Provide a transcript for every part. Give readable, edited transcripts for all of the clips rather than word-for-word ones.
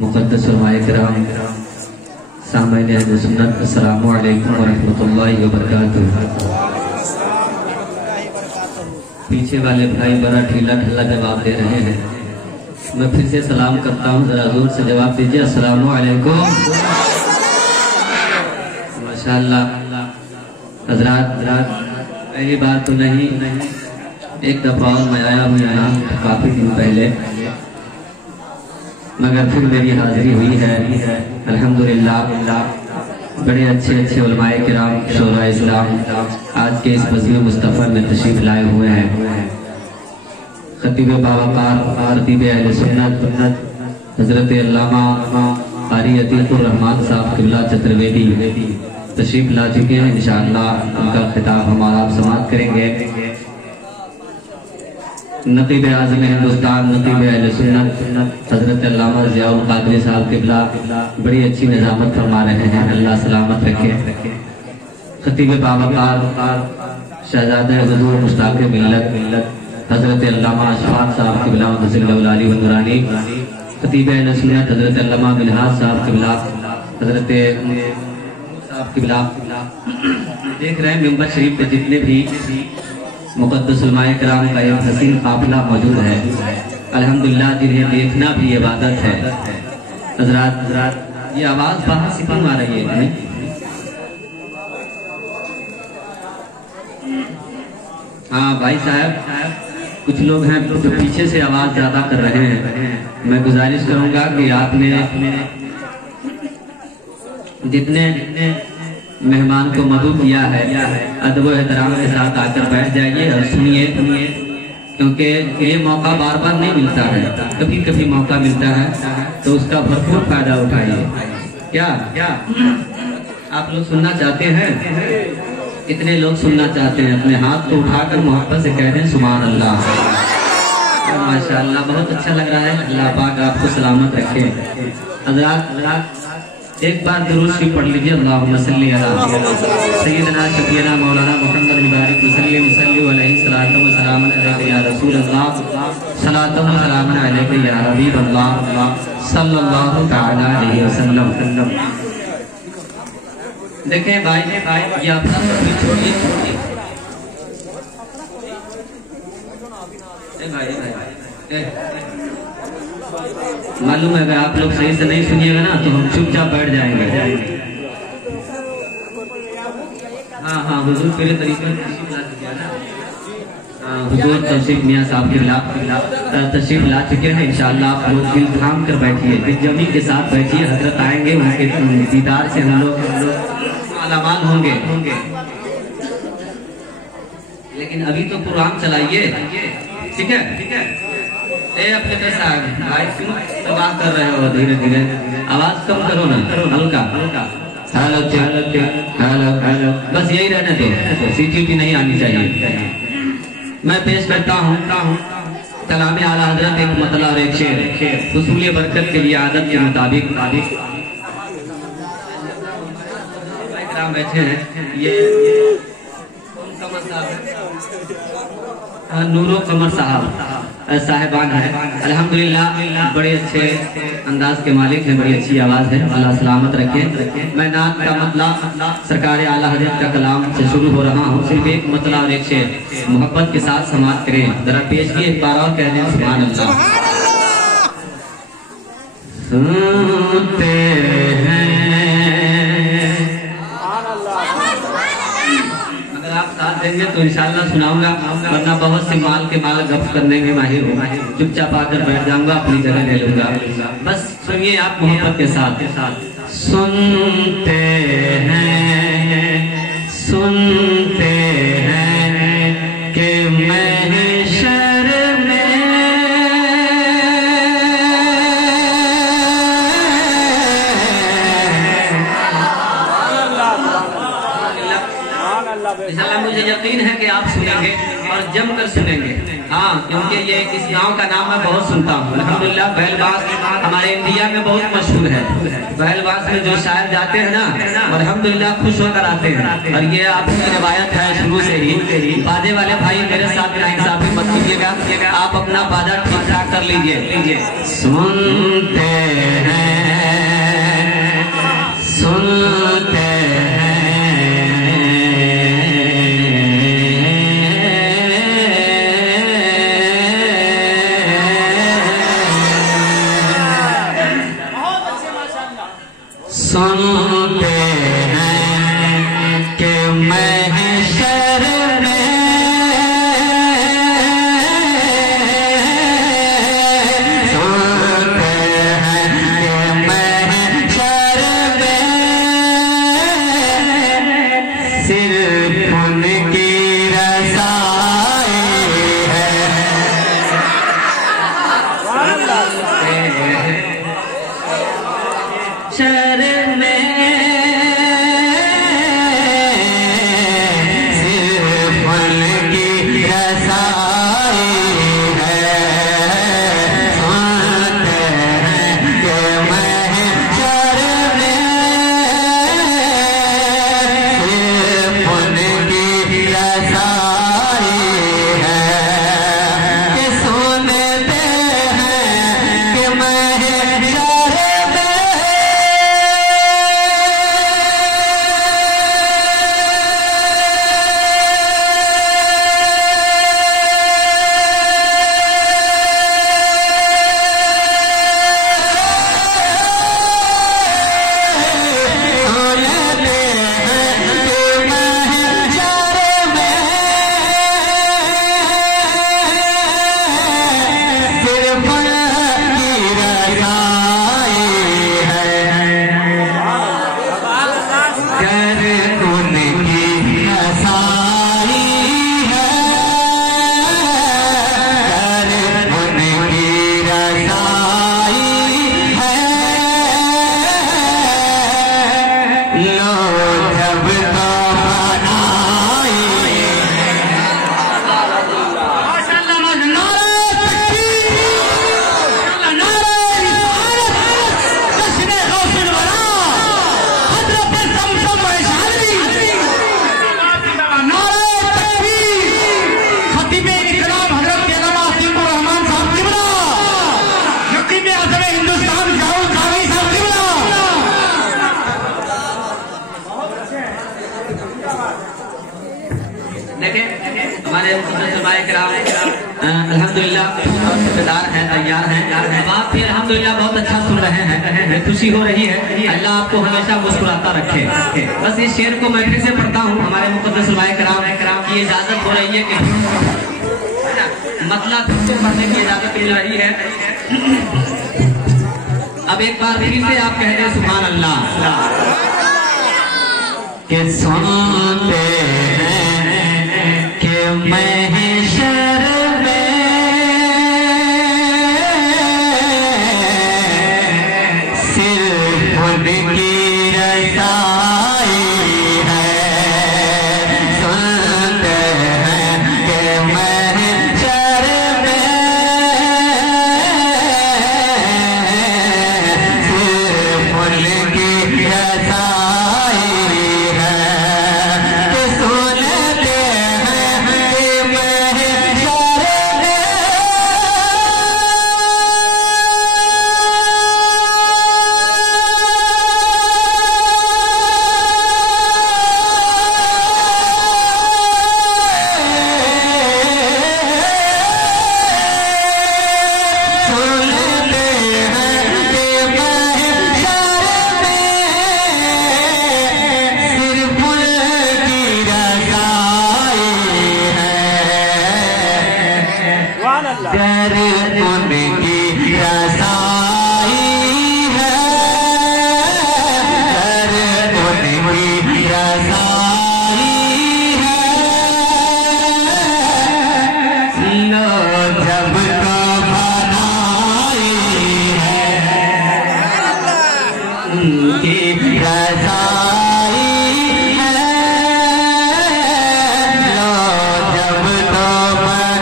मुक़द्दस उलमाए-ए-किराम, सामईन अहले सुन्नत, अस्सलामु अलैकुम व रहमतुल्लाहि व बरकातुहू। पीछे वाले भाई बड़ा ढीला ढाला जवाब दे रहे हैं। मैं फिर से सलाम करता हूँ, जरा जोर से जवाब दीजिए, अस्सलामु अलैकुम। माशाअल्लाह हज़रात, पहली बात तो नहीं, एक दफ़ा और मैं आया हूँ यहाँ काफ़ी दिन पहले, मगर फिर मेरी हाजिरी हुई है। अल्हम्दुलिल्लाह बड़े अच्छे उलमाए-ए-किराम, शोराए इस्लाम आज के इस मज़ीद मुस्तफ़ा में तशरीफ़ लाए हुए हैं। खतीब बावक़ार, खतीब अहले सुन्नत हज़रत अल्लामा क़ारी अतीक़ुर रहमान साहब क़िबला चतुर्वेदी तशरीफ़ ला चुके हैं। इंशाअल्लाह उनका खिताब हमारा आप समाअत करेंगे। नक़ीब आज़म हिंदुस्तान, नक़ीब अहले सुन्नत हज़रत अल्लामा ज़ियाउल क़ादरी साहब क़िबला बड़ी अच्छी निज़ामत फरमा रहे हैं, अल्लाह सलामत रखे। खतीब बावक़ार शहज़ादा हुज़ूर मुश्ताक़ मिल्लत हज़रत अल्लामा अशफ़ाक़ साहब क़िबला मदज़िल्लहुल आली व नूरानी, खतीब अहले सुन्नत हज़रत अल्लामा मिन्हाज साहब क़िबला, हज़रत साहब क़िबला। देख रहे हैं मिंबर शरीफ पे जितने भी मुक़द्दस उलमाए-ए-किराम का एक हसीन काफ़िला मौजूद है, अल्हम्दुलिल्लाह, जिन्हें देखना भी इबादत है। हज़रात, ये आवाज़ बाहर से क्यों आ रही है? हाँ भाई साहब, कुछ लोग हैं तो पीछे से आवाज़ ज़्यादा कर रहे हैं। मैं गुजारिश करूँगा कि आपने जितने मेहमान को मदू किया है अदब व एहतराम के साथ आकर बैठ जाइए और सुनिए, क्योंकि ये मौका बार बार नहीं मिलता है, कभी कभी मौका मिलता है, तो उसका भरपूर फायदा उठाइए। क्या आप लोग सुनना चाहते हैं? कितने लोग सुनना चाहते हैं? अपने हाथ को उठाकर मोहब्बत से कह दें सुभान अल्लाह। माशाअल्लाह, बहुत अच्छा लग रहा है। अल्लाह पाक आपको सलामत रखे। हज़रात, एक बार दुरूद शरीफ पढ़ लीजिए, अल्लाहुम्मा सल्ली अला सय्यिदना शफीना मौलाना मुहम्मद मुबारक वसल्लम अलैहि सलातो व सलाम अलैका या रसूल अल्लाह, सलातो व सलाम अलैका या हबीब अल्लाह सल्लल्लाहु तआला अलैहि वसल्लम। देखें भाई, ये अपना सब छोड़िए। मालूम है, अगर आप लोग सही से नहीं सुनिएगा ना तो हम चुपचाप बैठ जाएंगे। हाँ, हुजूर मेरे तरीके हुजूर तशरीफ मियाँ साहब के तशरीफ ला चुके हैं। इंशाअल्लाह आप लोग दिल थाम कर बैठिए, दिलजमी के साथ बैठिए। हजरत आएंगे, उनके दीदार से हम लोग आलामान होंगे। लेकिन अभी तो कुरान चलाइए, ठीक है? अपने भाई क्यों तबाह कर रहे हो? धीरे धीरे आवाज कम करो ना, हल्का। हेलो, बस यही रहने दो, सीटी नहीं आनी चाहिए। मैं पेश करता हूँ कलामे आला हजरत, एक मतला और एक शेर हुसूल बरकत के लिए आदत के मुताबिक बैठे हैं। ये नूरो कमर साहिबान है, अल्हम्दुलिल्लाह बड़े अच्छे अंदाज के मालिक हैं, बड़ी अच्छी आवाज़ है, अल्लाह सलामत रखे। मैं नात का मतला सरकार आला हज़रत का कलाम से शुरू हो रहा हूँ। सिर्फ एक मतला और एक शेर मोहब्बत के साथ समाअत करें। जरा पेश की एक बार और कह दें सुभान अल्लाह। सुनते हैं आप साथ देंगे तो इंशाअल्लाह सुनाऊंगा, वरना बहुत से माल गप करने में माहिर हूँ। चुपचाप आकर बैठ जाऊंगा, अपनी जगह ले लूंगा। बस सुनिए आप मोहब्बत के साथ। सुनते हैं कि महशर में इंशाअल्लाह मुझे यकीन है कि आप सुनेंगे और जमकर सुनेंगे। हाँ, क्योंकि ये इस गांव का नाम मैं बहुत सुनता हूँ। अल्हम्दुलिल्लाह बहलबास हमारे इंडिया में बहुत मशहूर है। बहलबास में जो शायर जाते हैं ना, और अल्हम्दुलिल्लाह खुश होकर आते हैं। और ये आपकी रिवायत है शुरू से ही। बाजे वाले भाई मेरे साथ नाइंसाफी मत कीजिएगा, आप अपना बाजा ठीक ठाक कर लीजिए। सुनते हैं सुनते हैं कि महशर में सुनते हैं कि महशर में सिर्फ उनकी रज़ाई है। शर में सिर्फ उनकी रज़ाई है। सुनते हैं कि महशर में सिर्फ उनकी रज़ाई है। कि सुनते हैं कि महशर अल्हम्दुलिल्लाह ठेकेदार हैं, तैयार हैं। आप भी अल्हम्दुलिल्लाह बहुत अच्छा सुन रहे हैं, खुशी हो रही है। अल्लाह आपको हमेशा मुस्कुराता रखे। बस इस शेर को मैं फिर से पढ़ता हूँ। हमारे मुक़द्दस उलमाए किराम की इजाजत हो रही है कि मतलब पढ़ने की इजाजत मिल रही है। अब एक बार फिर से आप कह दें सुभान अल्लाह। कि सुनते हैं कि महशर में सिर्फ उनकी रज़ाई है। सुनते हैं कि महशर में सिर्फ उनकी रज़ाई है। कि सुनते हैं कि महशर में सिर्फ उनकी रज़ाई है। कर उनकी रज़ाई है। कर उनकी रज़ाई है। लो जब तो बनाई है उनकी रज़ाई है। लो जब तो बनाई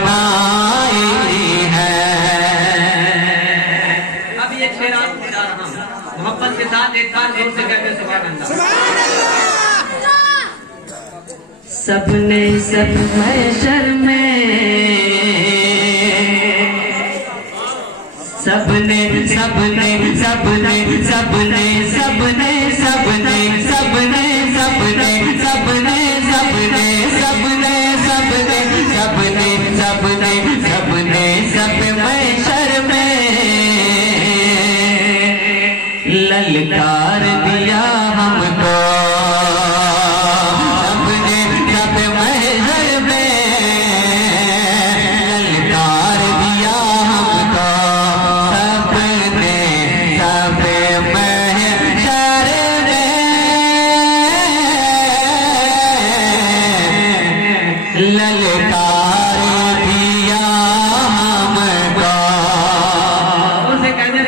है। अब ये शेर आपको बता रहा हूँ मोहब्बत के साथ एक बार जोर से कहते सुभान अल्लाह। सबने सब महशर में सबने सबने सबने सबने सबने सबने सबने सबने सबने सबने सबने सबने सबने सबने सबने सब महशर में ललकार दिया हमको अपने सब महल में, ललकार दिया हमको सबने सब महल में, ललकार दिया हमको। उसे कहने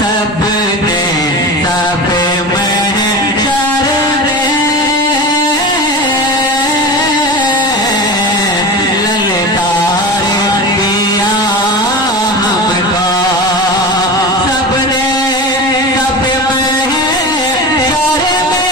सबने सब महशर में ललकार दिया हमको, सबने सब महशर में।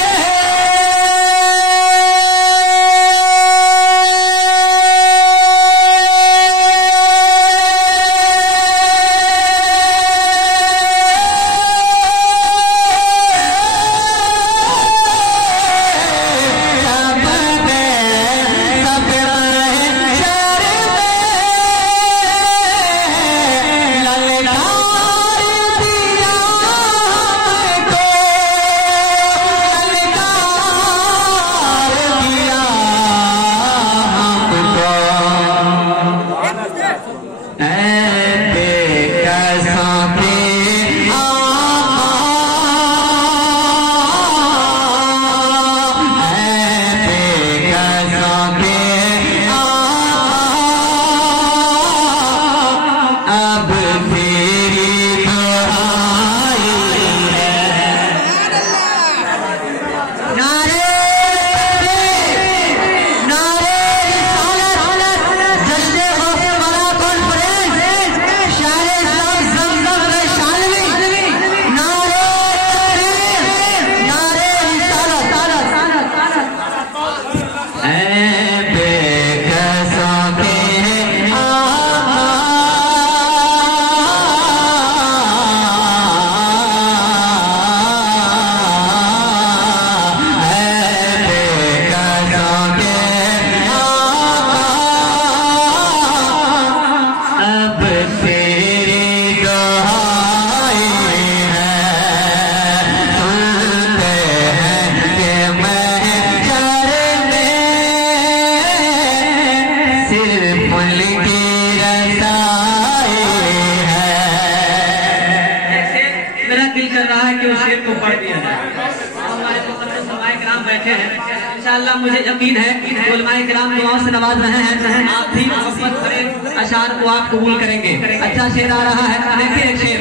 इंशाअल्लाह मुझे यकीन है उलमाए किराम दुआओं से नवाज रहे हैं, आप भी मोहब्बत भरे अशार को आप कबूल करेंगे। अच्छा शेर आ रहा है, देखिए एक शेर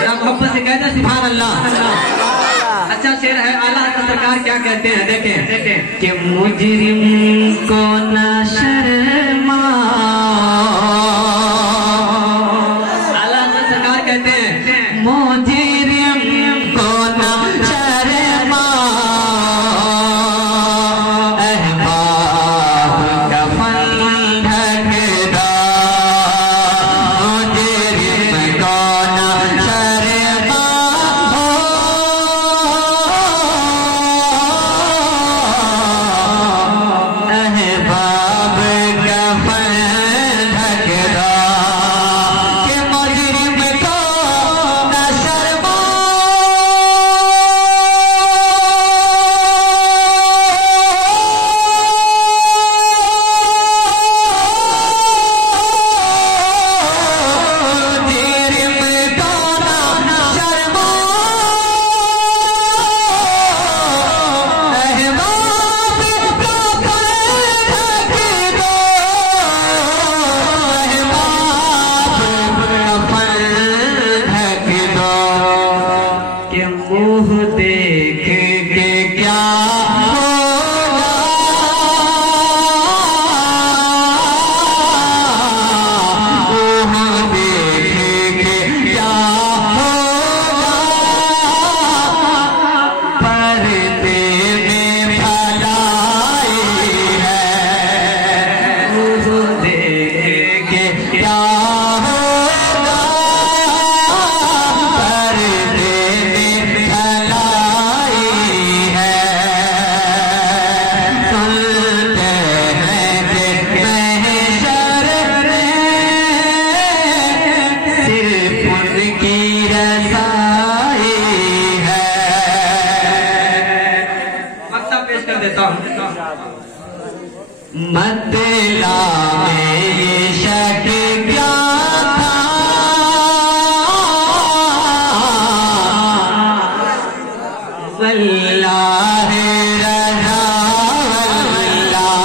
जरा मोहब्बत से कहते हैं सुभान अल्लाह। अच्छा शेर है, आला हज़रत सरकार क्या कहते हैं, देखें कि मुजरिम को न शर्मा, आला हज़रत सरकार कहते हैं मुजरिम को न शर्मा, शर्मा रसाई है। मक्ता पेश कर देता हूँ। मतला में ये शक क्या था, वल्लाह रज़ा वल्लाह।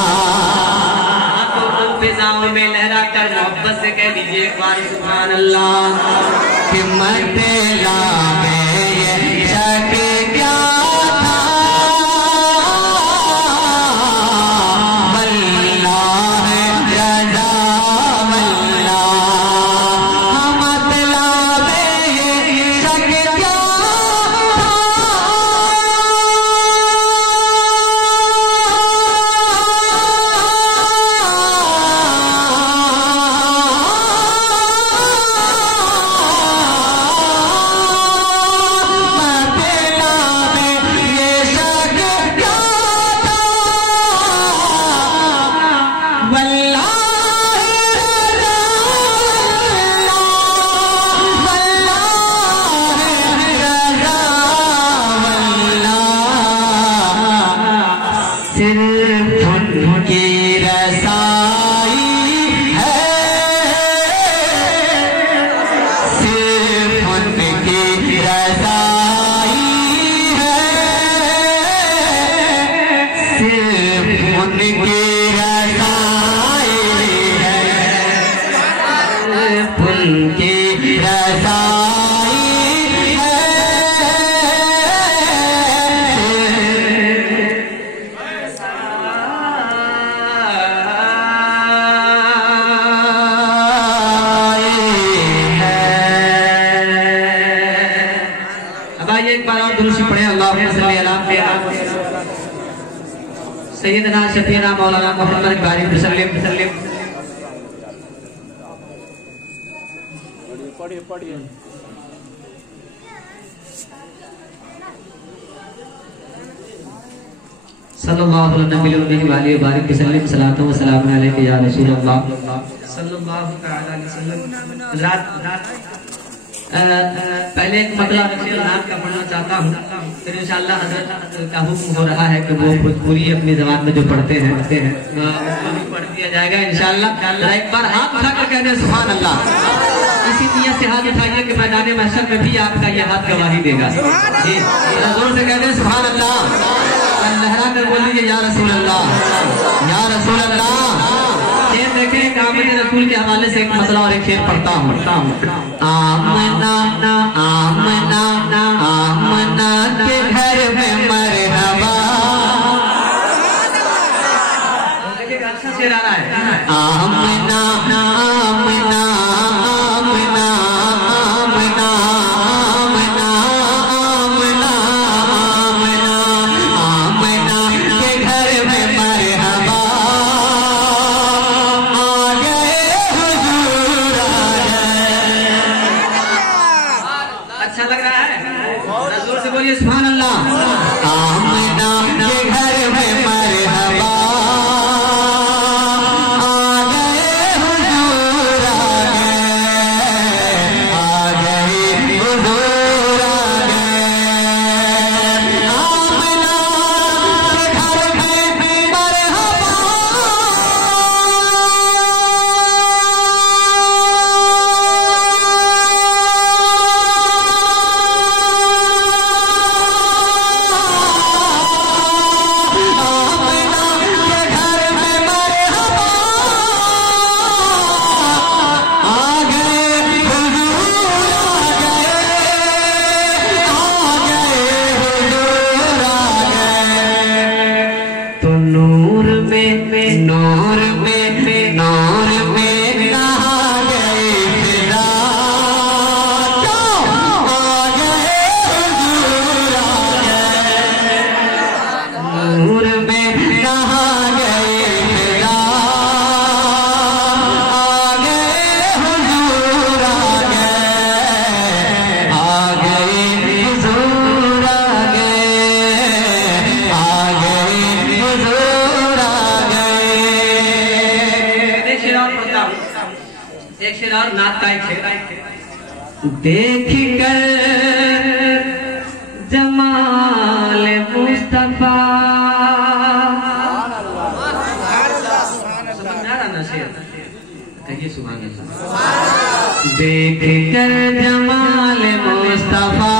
तो फिजाओं में लहरा कर मोहब्बत से कह दीजिए एक बार सुभान अल्लाह। कि मतला में ये शक क्या था, वल्लाह रज़ा वल्लाह। मतला में ये शक क्या सैयदना शफीना मौलाना मोहम्मद बारिक वसल्लम। पढ़िए सल्लल्लाहु अलैहि वसल्लम सलातो व सलाम अलैका या रसूल अल्लाह सल्लल्लाहु अलैहि वसल्लम। पहले एक मतलब नाम का पढ़ना चाहता हूँ, फिर इंशाअल्लाह हज़रत का हुक्म हो रहा है कि वो भोजपुरी अपनी ज़बान में जो पढ़ते हैं उसको भी पढ़ दिया जाएगा इंशाअल्लाह। एक बार हाथ उठाकर कह दें सुभान अल्लाह। इसी नियत से हाथ उठाइए कि मैदान महशर में भी आपका यह हाथ गवाही देगा। जी जोर से कह दें सुभान अल्लाह। लहरा कर बोल लीजिए या रसूल अल्लाह, या रसूल अल्लाह। शेर देखें, आमद रसूल के हवाले से एक मसला और एक शेर पढ़ता हूँ। आमना आमना आमना के घर में मरहबा। अच्छा शेर आ रहा है। आमना आमना आमना आमना आमना आमना आमना के घर में मरहबा। आ गए हुजूर आ गए। अच्छा लग रहा है, जोर से बोलिए सुभान अल्लाह। आमना के घर में मरहबा। देख कर जमाल मुस्तफा। समझ में आ रहा ना शेर? कहिए सुभान अल्लाह। देख कर जमाल मुस्तफा,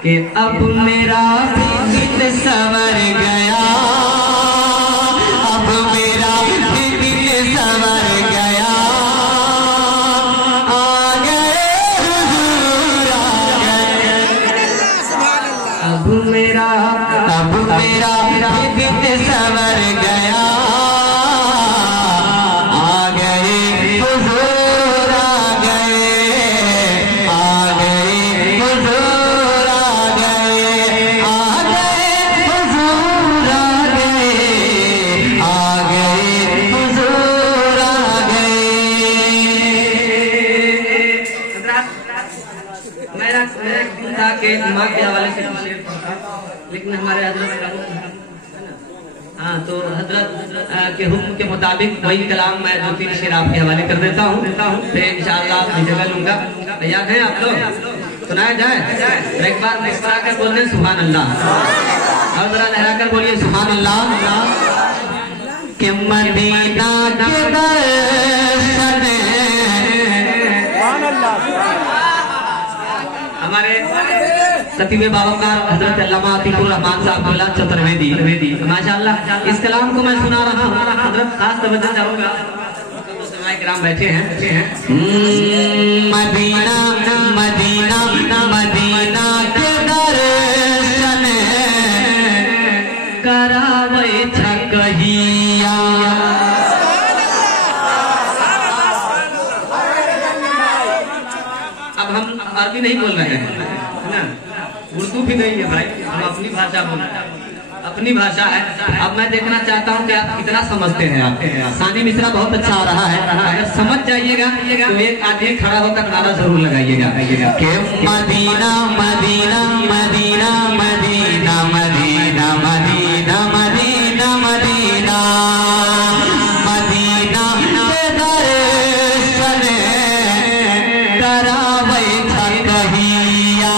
कि अब मेरा दिल संवर गया, अब मेरा दिल संवर गया, आ गए हुजूर आ गए। अब मेरा दिल संवर गया, आ गए हुजूर आ गए, आ गए हुजूर। के माँ के हवाले से शेर पढ़ा, लेकिन हमारे हजरत का हुक्म है ना, हाँ तो हजरत के हुक्म के मुताबिक वही कलाम मैं 2-3 शेर आपके हवाले कर देता हूँ, फिर इंशाअल्लाह अपनी जगह लूंगा। तैयार हैं आप लोग? सुनाया जाए? एक बार लहरा कर बोल रहे सुभान अल्लाह, और जरा लहरा कर बोलिए सुभान अल्लाह। कि मदीना के दर्शन हमारे खतीब बावकार हजरत अल्लामा अतीकुर रहमान साहब बोला चतुर्वेदी माशाअल्लाह। इस कलाम को मैं सुना रहा हूँ, हजरत खास तवज्जो चाहूंगा, किराम बैठे हैं। मदीना मदीना मदीना के दर्शन करावे छकहिया। अब हम अरबी नहीं बोल रहे हैं ना, उर्दू भी नहीं है भाई, हम अपनी भाषा बोल रहे हैं, अपनी भाषा है। अब मैं देखना चाहता हूँ कि आप कितना समझते हैं। आप सानी मिश्रा बहुत अच्छा आ रहा है, अगर समझ जाइएगा तो एक आदमी खड़ा होकर नारा जरूर लगाइएगा कि Medina Medina Medina Medina Medina Medina Medina Medina Medina के दर्शन करावे छकहिया।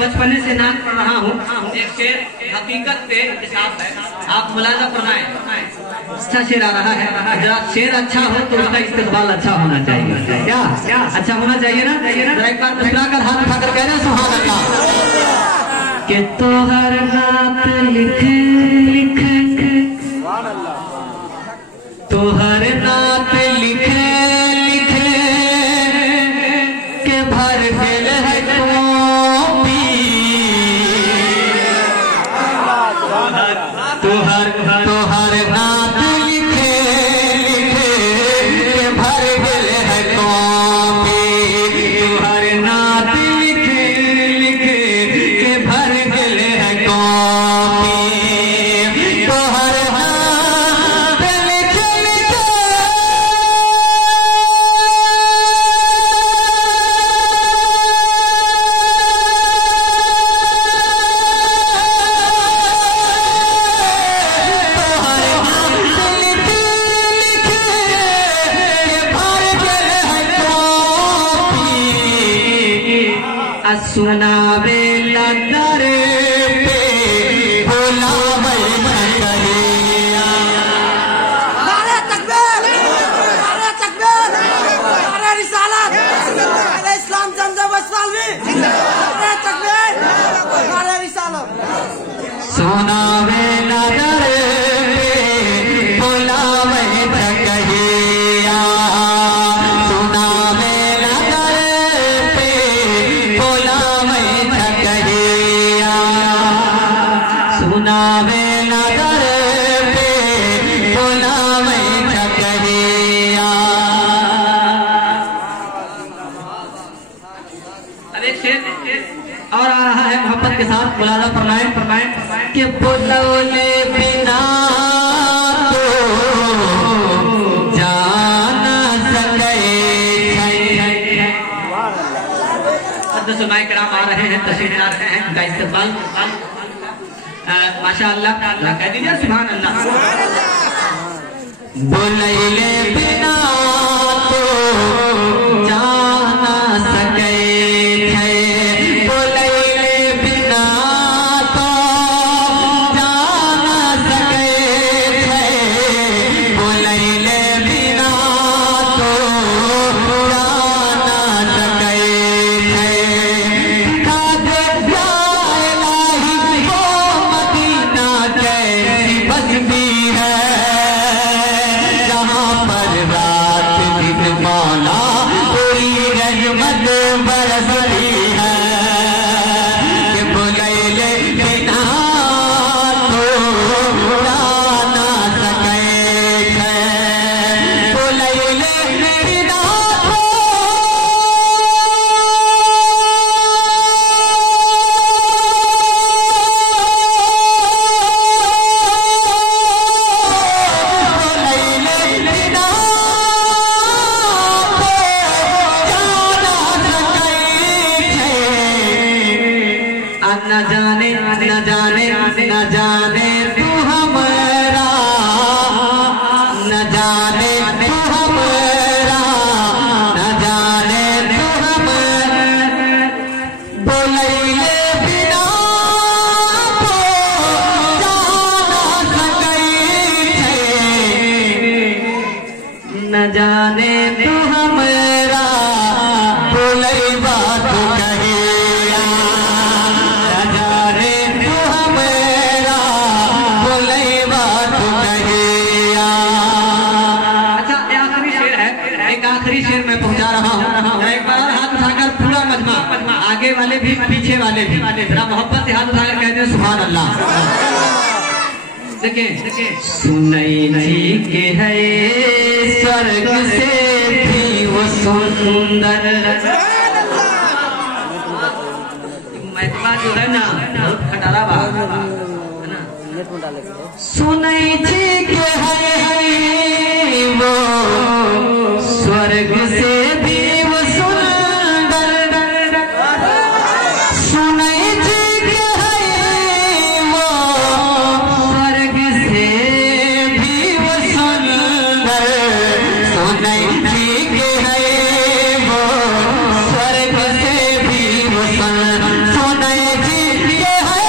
बचपने से नाम पढ़ रहा हूँ, एक शेर हकीकत पे इंतशाफ है, आप मुलाजा फरमाएं। अच्छा शेर आ रहा है, जरा शेर अच्छा हो तो उसका इस्तेमाल अच्छा होना चाहिए। क्या अच्छा होना चाहिए ना? जरा एक बार मुस्कुराकर हाथ उठाकर कह रहे हैं सुभान अल्लाह। कि तोहर नात लिख लिख तोहर नात लिखे लिखे के भर गेल है कॉपी, तोहर नात लिखे लिखे के भर गेल है कॉपी, तोहर नात लिखे लिखे के भर गेल है कॉपी, तोहर सुनावे लदर पे बुलावे कहिया, नारे तकबीर, नारे तकबीर, नारे रिसालत, नारे इस्लाम जमजम वसवालवी, नारे तकबीर, नारे रिसालत। सुनावे लदर पे बुलावे कहिया, सुनावे लदर पे बुलावे कहिया, सुनावे लदर पे बुलावे कहिया। अब एक शेर और आ रहा है मोहब्बत के साथ, मुलाजा फरमाए कि बुलौले बिना तो जाना सके। सुनाए कराम आ रहे हैं, तशरीफ ला रहे हैं, उनका इस्तेमाल माशाअल्लाह कह दीजिए सुभान अल्लाह। बुलौले बिना तो जाना सके, बुलौले बिना तो जाना सके, बुलौले बिना तो जाना सके। कादे जाए वो मदीना कैसी बसती है, जहाँ पर रात दिन मौला पूरी रहमत बरसती है, कि बुलौले बिना तो जाना सके, बुलौले बिना तो न जाने न जाने तू हमारा, न जाने तू हमारा, न जाने तू हमारा, बुलौले बिना तो जाना सके, न जाने तू हमारा बुलैबा तो कहिया, न जाने तू हमारा बुलैबा तो कहिया। अच्छा, ये आखिरी शेर है, एक आखिरी शेर मैं पहुंचा रहा हूँ। एक बार हाथ उठाकर पूरा मजमा, आगे वाले भी पीछे वाले भी, जरा मोहब्बत से हाथ उठाकर कह दे सुभान अल्लाह। देखिए सुनैनी के है स्वर्ग से भी वो सुंदर, महतमा जो है ना बहुत खटारा बा है ना, सुनैनी के है वो स्वर्ग से भी वो सुंदर, सुनैनी के है वो स्वर्ग से भी वो सुंदर, सुनैनी के है वो स्वर्ग से भी वो सुंदर, सुनैनी के है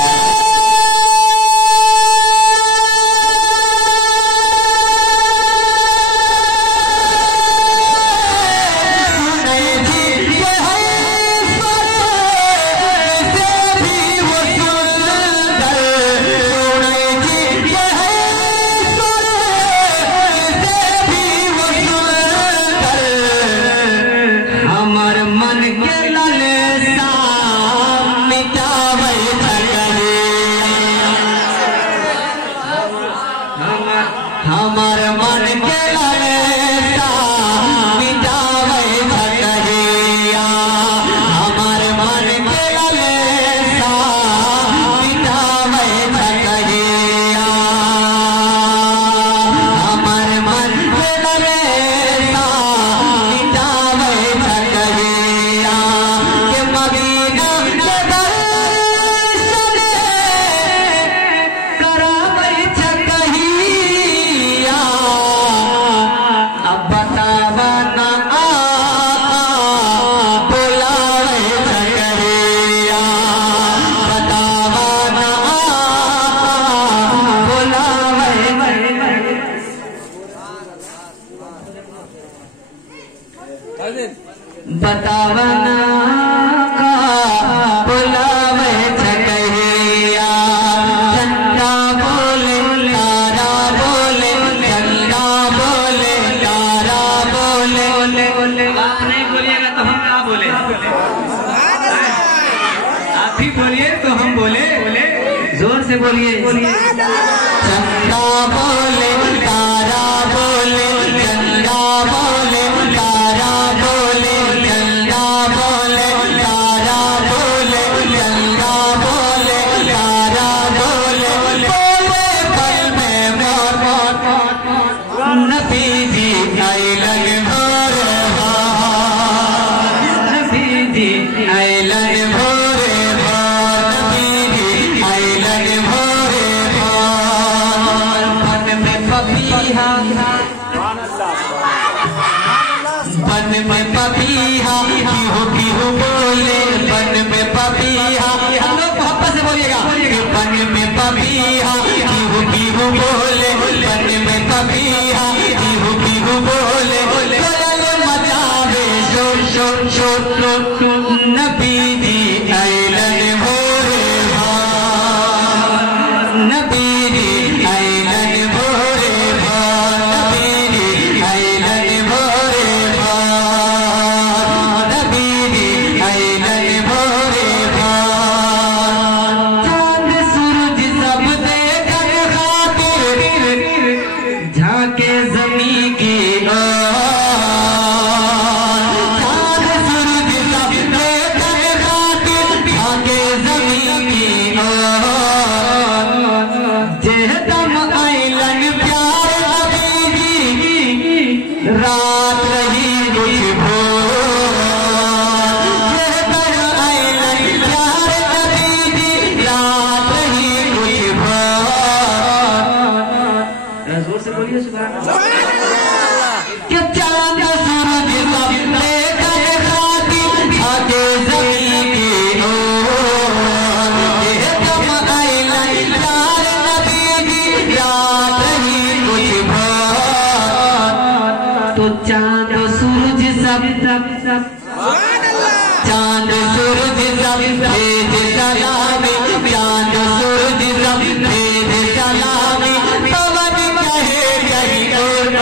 हमारे मन के ललसा मिटावे सकहिया, हमारे मन के ललसा मिटावे सकहिया, हमारे मन के ललसा मिटावे सकहिया, के मदीना के दर्शन करावे सकहिया। अब बतावा ना आका बुलावे सकहिया, बतावा ना आका बुलावे बतावा ना आका बुलावे सकहिया। चंदा बोले तारा बोले, चंदा बोले तारा बोले। आप नहीं बोलिएगा तो हम क्या बोले? आप ही बोलिए तो हम बोले। जोर से बोलिए। चंदा बोले तारा बोले, चंदा बोले तारा बोले, चंदा बोले तारा बोले, चंदा बोले तारा बोले। बोले पल में मोर नबी जी आइलन भोर नबी जी आइलन भोरे भोर, नबी जी आइलन भोरे भोर। बन में पपीहा बन में पपीहा पीहू पीहू बोले, बन में पपीहा। हम लोग मोहब्बत से बोलिएगा। बन में पपीहा पीहू पीहू बोले, बन में पपीहा पीहू पीहू बोले। कोयल मचावे शोर शोर शोर, नबी जी आइलन भोरे भोर, नबी जी आइलन भोरे भोर, नबी जी आइलन भोरे भोर, नबी जी आइलन भोरे भोर। चांद सूरज सब देखन खातिर झांके जमी की ओर, चांद सूरज सब देखन खातिर झांके जमी की ओर। जेहदम आइलन प्यार नबी जी, रात रही कुछ भोर। जेहदम आइलन प्यार नबी जी, रात रही कुछ भोर। जोर से बोलिए सुभान अल्लाह। कि चांद सूरज सब देखन खातिर झांके जमी की ओर। जेहदम आइलन प्यार नबी जी, रात रही कुछ भोर। तो चांद सूरज सब चांद सूरज सब भेज सलामी, चांद सूरज सब भेज सलामी। पवन कहे कहीं और